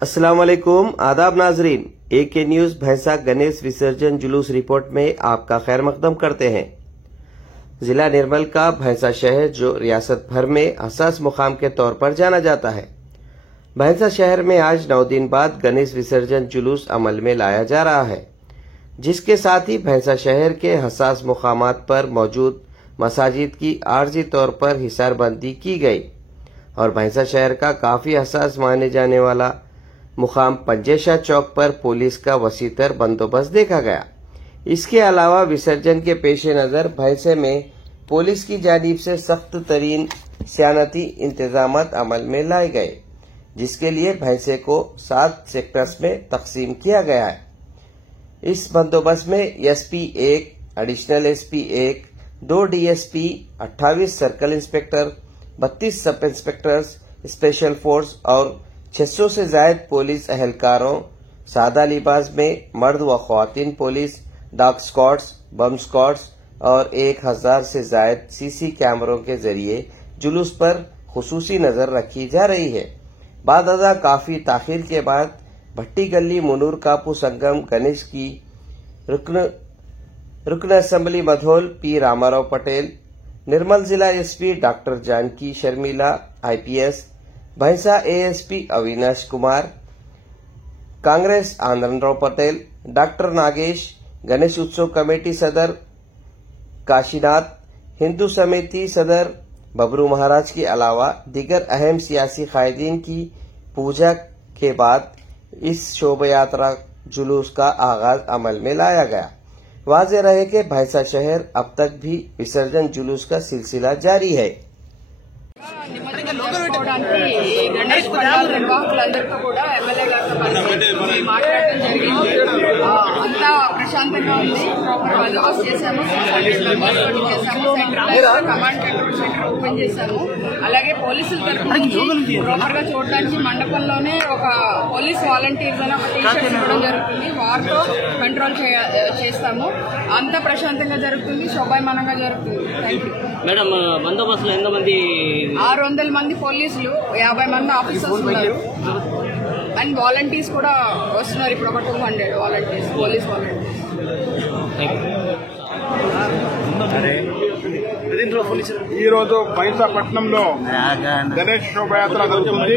अस्सलाम वालेकुम, आदाब नाजरीन। AK न्यूज भैंसा गणेश विसर्जन जुलूस रिपोर्ट में आपका खैर मकदम करते हैं। जिला निर्मल का भैंसा शहर जो रियासत भर में हसास मुकाम के तौर पर जाना जाता है। भैंसा शहर में आज 9 दिन बाद गणेश विसर्जन जुलूस अमल में लाया जा रहा है, जिसके साथ ही भैंसा शहर के हसास मुकामात पर मौजूद मसाजिद की आर्जी तौर पर हिसारबंदी की गई और भैंसा शहर का काफी हसास माने जाने वाला मुकाम पंजेशाह चौक पर पुलिस का वसीतर बंदोबस्त देखा गया। इसके अलावा विसर्जन के पेश नजर भैंसे में पुलिस की जानिब से सख्त तरीन सियानती इंतजाम अमल में लाए गए, जिसके लिए भैंसे को 7 सेक्टर्स में तकसीम किया गया है। इस बंदोबस्त में SP 1, additional SP 1, 2 DSP, 28 circle inspector, 32 सब इंस्पेक्टर्स, स्पेशल फोर्स और 600 से ज्यादा पुलिस एहलकारों, सादा लिबास में मर्द व ख्वातीन पुलिस, डॉग स्क्वाड्स, बम स्क्वाड्स और 1000 से ज्यादा CC कैमरों के जरिए जुलूस पर खुसूसी नजर रखी जा रही है। बाद अज़ा काफी ताखिर के बाद भट्टी गली मुनूर कापू संगम गणेश की रुकन असेंबली मधोल P रामाराव पटेल, निर्मल जिला SP doctor Janaki Sharmila IPS, Bhainsa ASP Avinash Kumar, Congress Anandrao Patel, doctor Nagesh, Ganesh उत्सव कमेटी सदर काशीनाथ, हिंदू समिति सदर बबरू महाराज के अलावा दीगर अहम सियासी कायदीन की पूजा के बाद इस शोभा यात्रा जुलूस का आगाज अमल में लाया गया। वाज़ेह रहे कि भैंसा शहर अब तक भी विसर्जन जुलूस का सिलसिला जारी है। गणेश पंडाल निर्वाहకులందరితో కూడా ఎమ్మెల్యే గారితో కలిసి మాట్లాడడం జరిగింది। అంతా ప్రశాంతంగా ఉంది। ప్రాపర్ బందోబస్తు చేశాము, కమాండ్ కంట్రోల్ సెంటర్ ఓపెన్ చేశాము। అలాగే పోలీసుల తరఫు నుంచి ప్రాపర్ గా చూడడానికి మండపంలోనే ఒక పోలీస్ వాలంటీర్స్ అని ఒక టీషర్ట్ ఇవ్వడం జరుగుతుంది, వారితో కంట్రోల్ చేస్తాము। అంతా ప్రశాంతంగా జరుగుతుంది, శోభాయమానంగా జరుగుతుంది। Thank you madam. బందోబస్తులో ఎంతమంది? 600 మంది పోలీసులు, 50 మంది ఆఫీసర్స్ ఉన్నారు అండ్ వాలంటీర్స్ కూడా వస్తున్నారు। ఇప్పుడు ఒక 200 వాలంటీర్స్, పోలీస్ వాలంటీర్స్। ఈ రోజు భైంసా పట్టణంలో గణేష్ శోభయాత్ర జరుగుతుంది।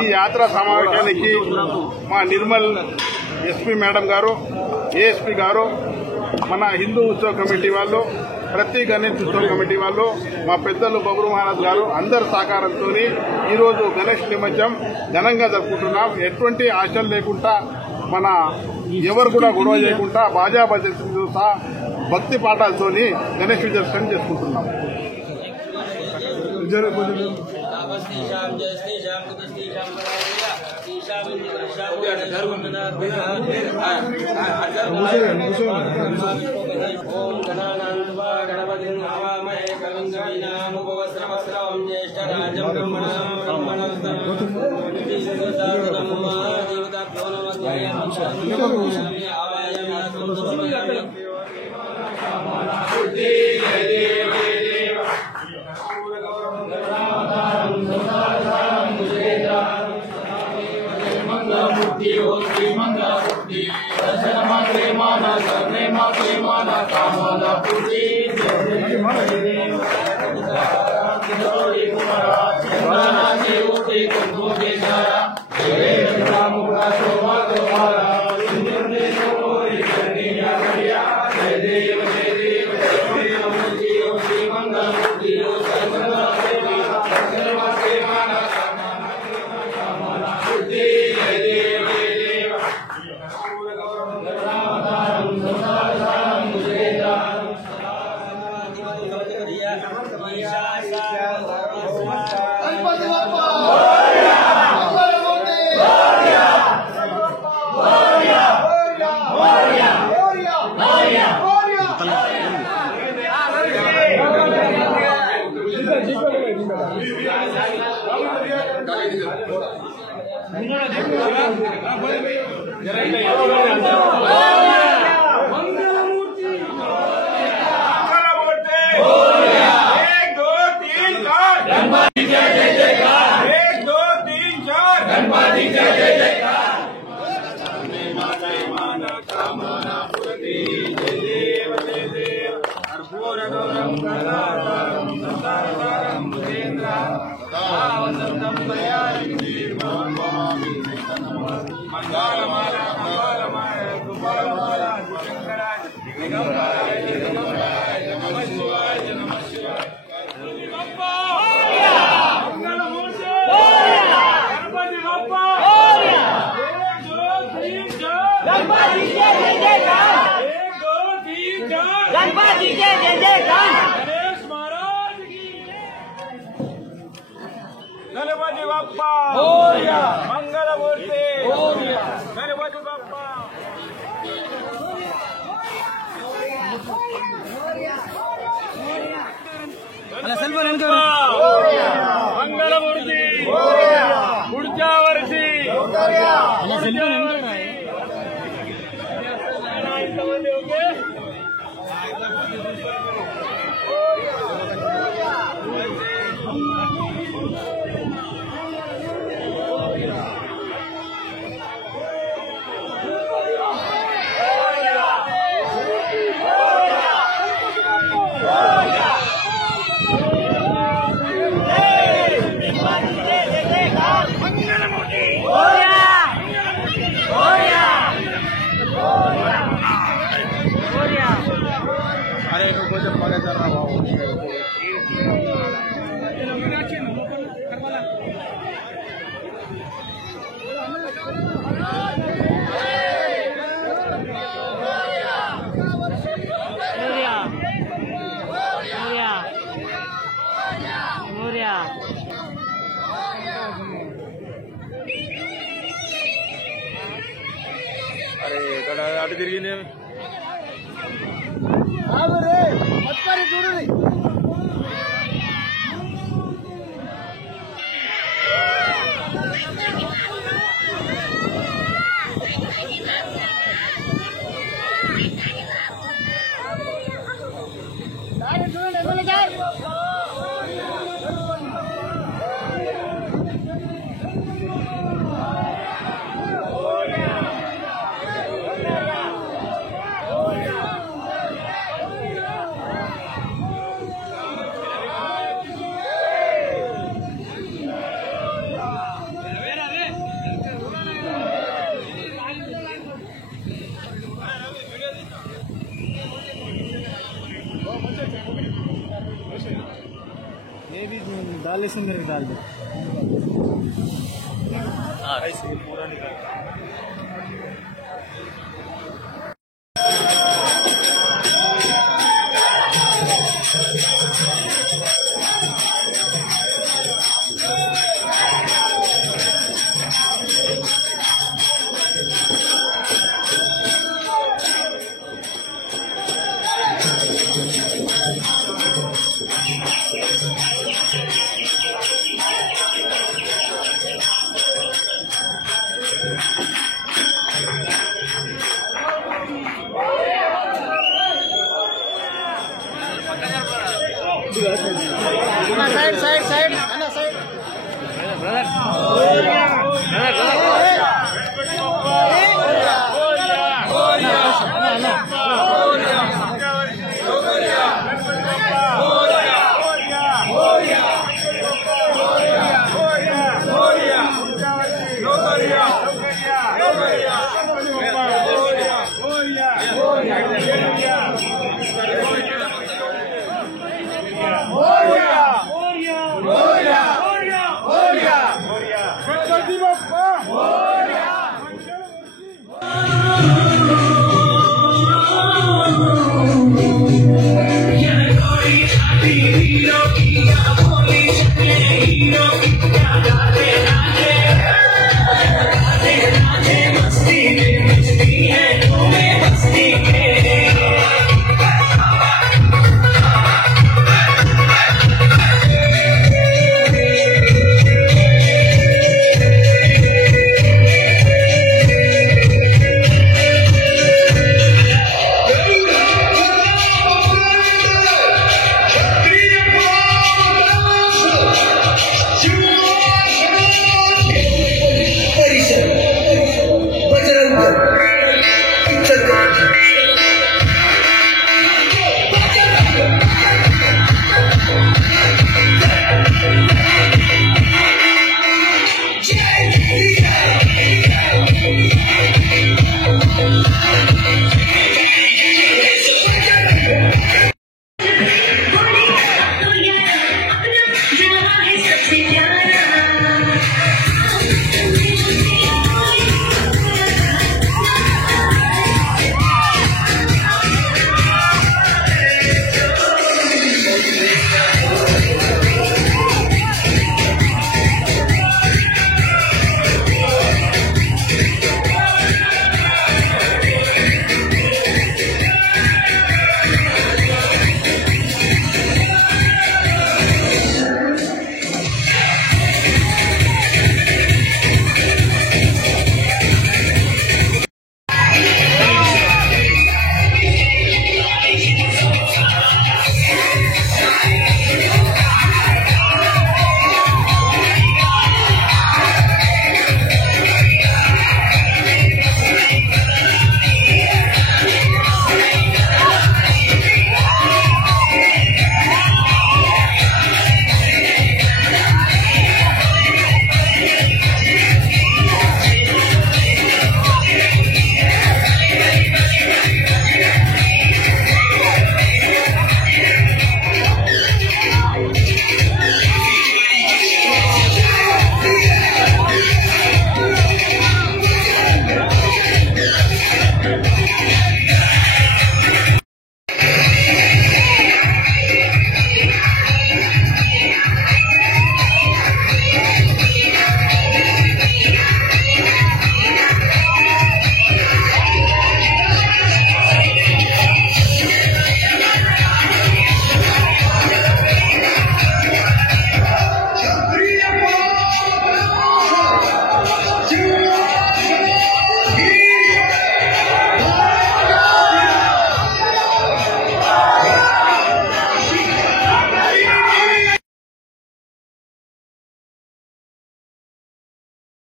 ఈ యాత్ర సమావేశానికి మా నిర్మల్ SP మేడం గారు, ASP గారు, మన హిందూ ఉత్సవ కమిటీ వాళ్ళు, ప్రతి గణేష్ ఉత్సవ కమిటీ వాళ్ళు, మా పెద్దలు బబరు మహారాజ్ గారు అందరి సహకారంతో ఈరోజు గణేష్ నిమజ్జనం ఘనంగా జరుపుకుంటున్నాం। ఎటువంటి ఆశలు లేకుండా, మన ఎవరు కూడా గొడవ చేయకుండా బాజా భజనతో సహా భక్తి పాఠాలతో గణేష్ విసర్జన చేసుకుంటున్నాం। गणपति जय जय जय। गणपति के जय जयकार गणेश महाराज की गणपति बाप्पा मोरया मंगल मूर्ति मोरया गणपति बाप्पा मंगल मूर्ति पुढच्या वर्षी అటు తిరిగింది ये भी दाल लेसन मेरे दाल दे पूरा निकाल side side side side brother